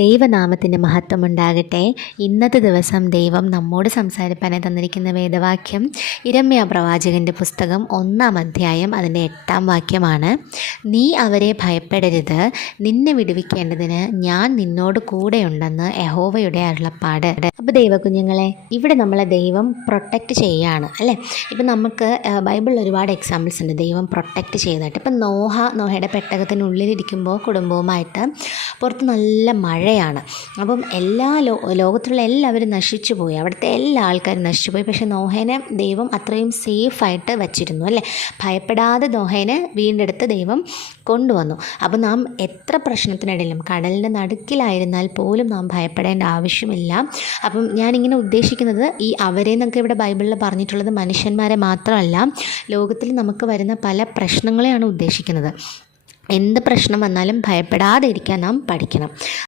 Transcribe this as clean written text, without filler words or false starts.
ദൈവനാമത്തിൻ്റെ മഹത്വമുണ്ടാകട്ടെ. ഇന്നത്തെ ദിവസം ദൈവം നമ്മോട് സംസാരിപ്പാനായി തന്നിരിക്കുന്ന വേദവാക്യം ഇരമ്യാ പ്രവാചകൻ്റെ പുസ്തകം 1-ാം അധ്യായം അതിൻ്റെ 8-ാം വാക്യമാണ്. നീ അവരെ ഭയപ്പെടരുത്, നിന്നെ വിടുവിക്കേണ്ടതിന് ഞാൻ നിന്നോട് കൂടെയുണ്ടെന്ന് യഹോവയുടെ അരുളപ്പാട്. അപ്പോൾ ദൈവകുഞ്ഞുങ്ങളെ, ഇവിടെ നമ്മളെ ദൈവം പ്രൊട്ടക്റ്റ് ചെയ്യുകയാണ് അല്ലേ. ഇപ്പം നമുക്ക് ബൈബിളിൽ ഒരുപാട് എക്സാമ്പിൾസ് ഉണ്ട് ദൈവം പ്രൊട്ടക്റ്റ് ചെയ്തതായിട്ട്. ഇപ്പം നോഹയുടെ പെട്ടകത്തിനുള്ളിലിരിക്കുമ്പോൾ കുടുംബവുമായിട്ട് പുറത്ത് നല്ല മഴയാണ്. അപ്പം ലോകത്തിലുള്ള എല്ലാവരും നശിച്ചു പോയി, അവിടുത്തെ എല്ലാ ആൾക്കാരും നശിച്ചു പോയി. പക്ഷേ നോഹേനെ ദൈവം അത്രയും സേഫായിട്ട് വച്ചിരുന്നു അല്ലേ. ഭയപ്പെടാതെ നോഹേനെ വീണ്ടെടുത്ത് ദൈവം കൊണ്ടുവന്നു. അപ്പം നാം എത്ര പ്രശ്നത്തിനിടയിലും കടലിൻ്റെ നടുക്കിലായിരുന്നാൽ പോലും നാം ഭയപ്പെടേണ്ട ആവശ്യമില്ല. അപ്പം ഞാനിങ്ങനെ ഉദ്ദേശിക്കുന്നത് ഈ അവരെന്നൊക്കെ ഇവിടെ ബൈബിളിൽ പറഞ്ഞിട്ടുള്ളത് മനുഷ്യന്മാരെ മാത്രമല്ല, ലോകത്തിൽ നമുക്ക് വരുന്ന പല പ്രശ്നങ്ങളെയാണ് ഉദ്ദേശിക്കുന്നത്. എന്ത് പ്രശ്നം വന്നാലും ഭയപ്പെടാതെ ഇരിക്കാൻ നാം പഠിക്കണം.